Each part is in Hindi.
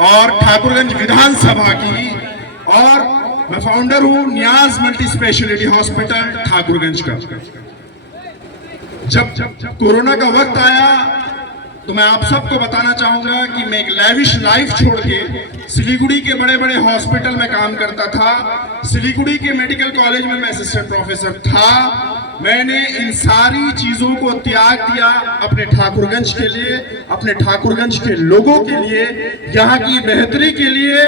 और ठाकुरगंज विधानसभा की, और मैं फाउंडर हूं नियाज मल्टी स्पेशलिटी हॉस्पिटल ठाकुरगंज का। जब कोरोना का वक्त आया तो मैं आप सबको बताना चाहूंगा कि मैं एक लैविश लाइफ छोड़ के सिलीगुड़ी के बड़े बड़े हॉस्पिटल में काम करता था। सिलीगुड़ी के मेडिकल कॉलेज में मैं असिस्टेंट प्रोफेसर था। मैंने इन सारी चीजों को त्याग दिया अपने ठाकुरगंज के लिए, अपने ठाकुरगंज के लोगों के लिए, यहाँ की बेहतरी के लिए।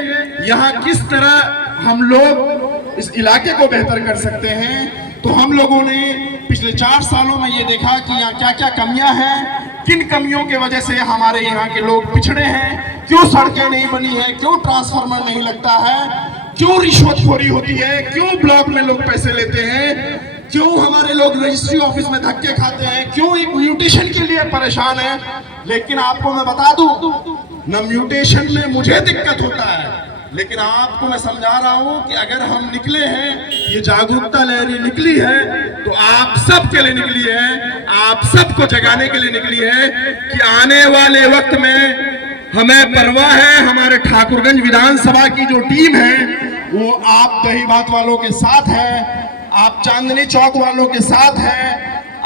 यहाँ किस तरह हम लोग इस इलाके को बेहतर कर सकते हैं, तो हम लोगों ने पिछले 4 सालों में ये देखा कि यहाँ क्या क्या कमियां हैं, किन कमियों के वजह से हमारे यहाँ के लोग पिछड़े हैं, क्यों सड़कें नहीं बनी है, क्यों ट्रांसफार्मर नहीं लगता है, क्यों रिश्वतखोरी होती है, क्यों ब्लॉक में लोग पैसे लेते हैं, क्यों हमारे लोग रजिस्ट्री ऑफिस में धक्के खाते हैं, क्यों एक म्यूटेशन के लिए परेशान है। लेकिन आपको मैं बता दूं, न म्यूटेशन में मुझे दिक्कत होता है, लेकिन आपको मैं समझा रहा हूं कि अगर हम निकले हैं, ये जागरूकता लहरी निकली है, तो आप सब के लिए निकली है, आप सबको जगाने के लिए निकली है कि आने वाले वक्त में हमें परवाह है। हमारे ठाकुरगंज विधानसभा की जो टीम है वो आप दही बात वालों के साथ है, आप चांदनी चौक वालों के साथ है,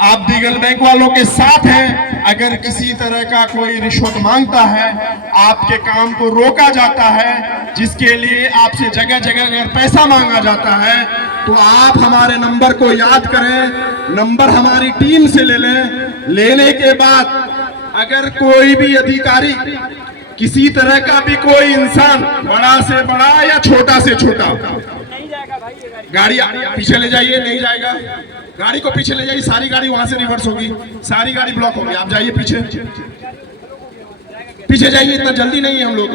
आप दीगल बैंक वालों के साथ हैं। अगर किसी तरह का कोई रिश्वत मांगता है, आपके काम को रोका जाता है, जिसके लिए आपसे जगह जगह अगर पैसा मांगा जाता है, तो आप हमारे नंबर को याद करें, नंबर हमारी टीम से ले लें। लेने के बाद अगर कोई भी अधिकारी, किसी तरह का भी कोई इंसान, बड़ा से बड़ा या छोटा से छोटा, गाड़ी पीछे ले जाइए, नहीं जाएगा, गाड़ी को पीछे ले जाइए, सारी गाड़ी वहां से रिवर्स होगी, सारी गाड़ी ब्लॉक होगी, आप जाइए पीछे, पीछे जाइए, इतना जल्दी नहीं है हम लोग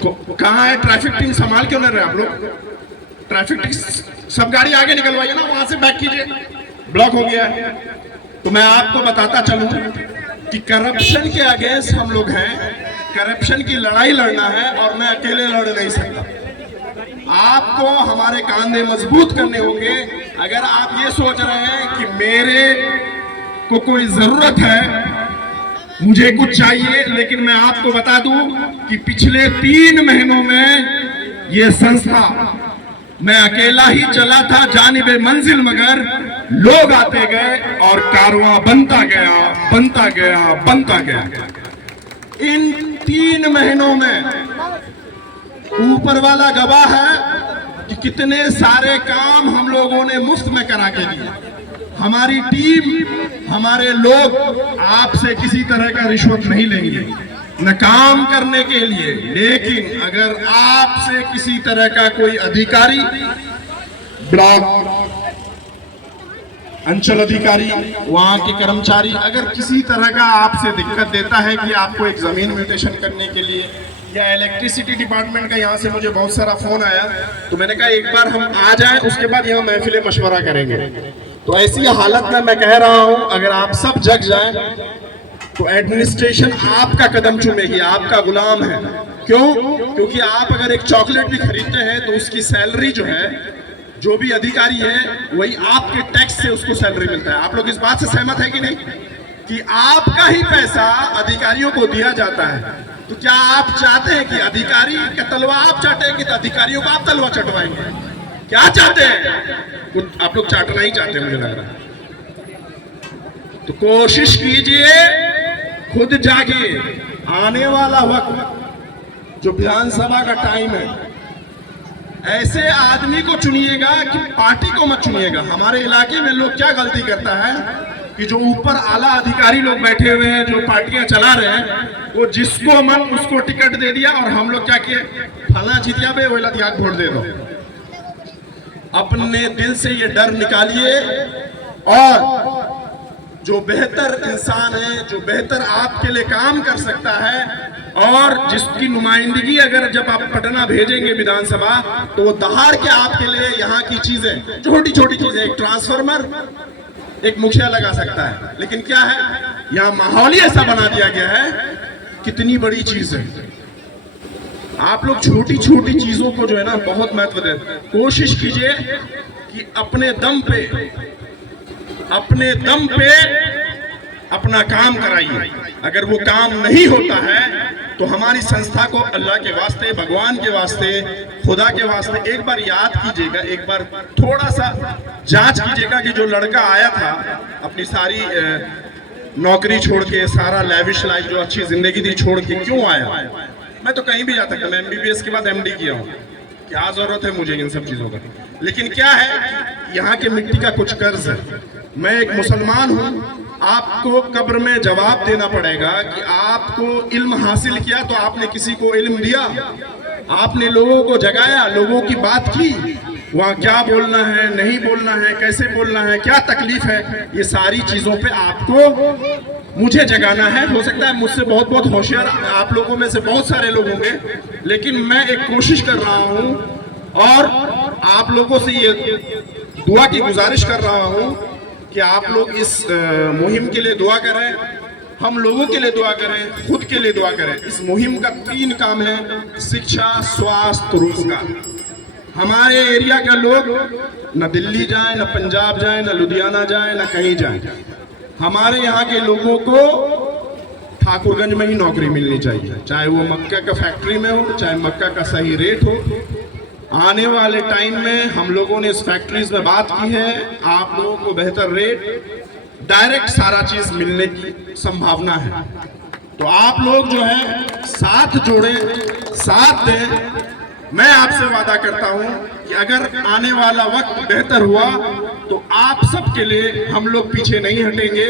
को। कहाँ है ट्रैफिक टीम, संभाल क्यों नहीं रहे आप लोग? ट्रैफिक टीम सब गाड़ी आगे निकलवाइए ना, वहां से बैक कीजिए, ब्लॉक हो गया है। तो मैं आपको बताता चलूं कि करप्शन के अगेंस्ट हम लोग हैं, करप्शन की लड़ाई लड़ना है, और मैं अकेले लड़ नहीं सकता। आपको हमारे कांधे मजबूत करने होंगे। अगर आप ये सोच रहे हैं कि मेरे को कोई जरूरत है, मुझे कुछ चाहिए, लेकिन मैं आपको बता दूं कि पिछले 3 महीनों में ये संस्था मैं अकेला ही चला था जानिबे मंजिल, मगर लोग आते गए और कारवां बनता गया, बनता गया, बनता गया। इन 3 महीनों में ऊपर वाला गवाह है कि कितने सारे काम हम लोगों ने मुफ्त में करा के दिए। हमारी टीम, हमारे लोग आपसे किसी तरह का रिश्वत नहीं लेंगे न काम करने के लिए। लेकिन अगर आपसे किसी तरह का कोई अधिकारी, ब्लॉक अंचल अधिकारी, वहां के कर्मचारी, अगर किसी तरह का आपसे दिक्कत देता है कि आपको एक जमीन म्यूटेशन करने के लिए, या इलेक्ट्रिसिटी डिपार्टमेंट का यहाँ से मुझे बहुत सारा फोन आया, तो मैंने कहा एक बार हम आ जाएं, उसके बाद यहाँ महफिल मशवरा करेंगे। तो ऐसी हालत में मैं कह रहा हूँ, अगर आप सब जग जाएं तो एडमिनिस्ट्रेशन आपका कदम चूमेगी, आपका गुलाम है। क्यों? क्योंकि आप अगर एक चॉकलेट भी खरीदते हैं तो उसकी सैलरी जो है, जो भी अधिकारी है, वही आपके टैक्स से उसको सैलरी मिलता है। आप लोग इस बात से सहमत है कि नहीं, कि आपका ही पैसा अधिकारियों को दिया जाता है? तो क्या आप चाहते हैं कि अधिकारी का तलवा आप चाटे कि अधिकारियों को आप तलवा चटवाएंगे? क्या चाहते हैं? आप लोग चाटना ही चाहते हैं, मुझे लग रहा है। तो कोशिश कीजिए, खुद जागिए। आने वाला वक्त जो विधानसभा का टाइम है, ऐसे आदमी को चुनिएगा कि पार्टी को मत चुनिएगा। हमारे इलाके में लोग क्या गलती करता है कि जो ऊपर आला अधिकारी लोग बैठे हुए हैं, जो पार्टियां चला रहे हैं, वो जिसको मन उसको टिकट दे दिया, और हम लोग क्या किए, फला जीतिया बे वही दिया वोट दे दो। अपने दिल से ये डर निकालिए, और जो बेहतर इंसान है, जो बेहतर आपके लिए काम कर सकता है, और जिसकी नुमाइंदगी अगर जब आप पटना भेजेंगे विधानसभा, तो वो दहाड़ के आपके लिए यहाँ की चीजें, छोटी छोटी चीजें, एक ट्रांसफार्मर, एक मुखिया लगा सकता है। लेकिन क्या है, यहाँ माहौल ही ऐसा बना दिया गया है, कितनी बड़ी चीज है। आप लोग छोटी छोटी चीजों को जो है ना बहुत महत्व दें। कोशिश कीजिए कि अपने दम पे अपना काम कराइए। अगर वो काम नहीं होता है तो हमारी संस्था को अल्लाह के वास्ते, भगवान के वास्ते, खुदा के वास्ते एक बार याद कीजिएगा, एक बार थोड़ा सा जांच कीजिएगा कि जो लड़का आया था अपनी सारी नौकरी छोड़ के, सारा लैविश लाइफ जो अच्छी जिंदगी थी छोड़ के क्यों आया। मैं तो कहीं भी जा सकता, मैं MBBS के बाद MD किया हूँ, क्या जरूरत है मुझे इन सब चीजों का। लेकिन क्या है, यहाँ के मिट्टी का कुछ कर्ज है। मैं एक मुसलमान हूँ, आपको कब्र में जवाब देना पड़ेगा कि आपको इल्म हासिल किया तो आपने किसी को इल्म दिया, आपने लोगों को जगाया, लोगों की बात की, वहाँ क्या बोलना है, नहीं बोलना है, कैसे बोलना है, क्या तकलीफ है, ये सारी चीजों पे आपको मुझे जगाना है। हो सकता है मुझसे बहुत बहुत होशियार आप लोगों में से बहुत सारे लोग होंगे, लेकिन मैं एक कोशिश कर रहा हूँ और आप लोगों से ये दुआ की गुजारिश कर रहा हूँ कि आप लोग इस मुहिम के लिए दुआ करें, हम लोगों के लिए दुआ करें, खुद के लिए दुआ करें। इस मुहिम का 3 काम है: शिक्षा, स्वास्थ्य, रोजगार। हमारे एरिया का लोग न दिल्ली जाए, न पंजाब जाए, न लुधियाना जाए, न कहीं जाए। हमारे यहाँ के लोगों को ठाकुरगंज में ही नौकरी मिलनी चाहिए, चाहे वो मक्का का फैक्ट्री में हो, चाहे मक्का का सही रेट हो। आने वाले टाइम में हम लोगों ने इस फैक्ट्रीज में बात की है, आप लोगों को बेहतर रेट, डायरेक्ट सारा चीज मिलने की संभावना है। तो आप लोग जो है साथ जोड़ें, साथ दें। मैं आपसे वादा करता हूं कि अगर आने वाला वक्त बेहतर हुआ तो आप सबके लिए हम लोग पीछे नहीं हटेंगे।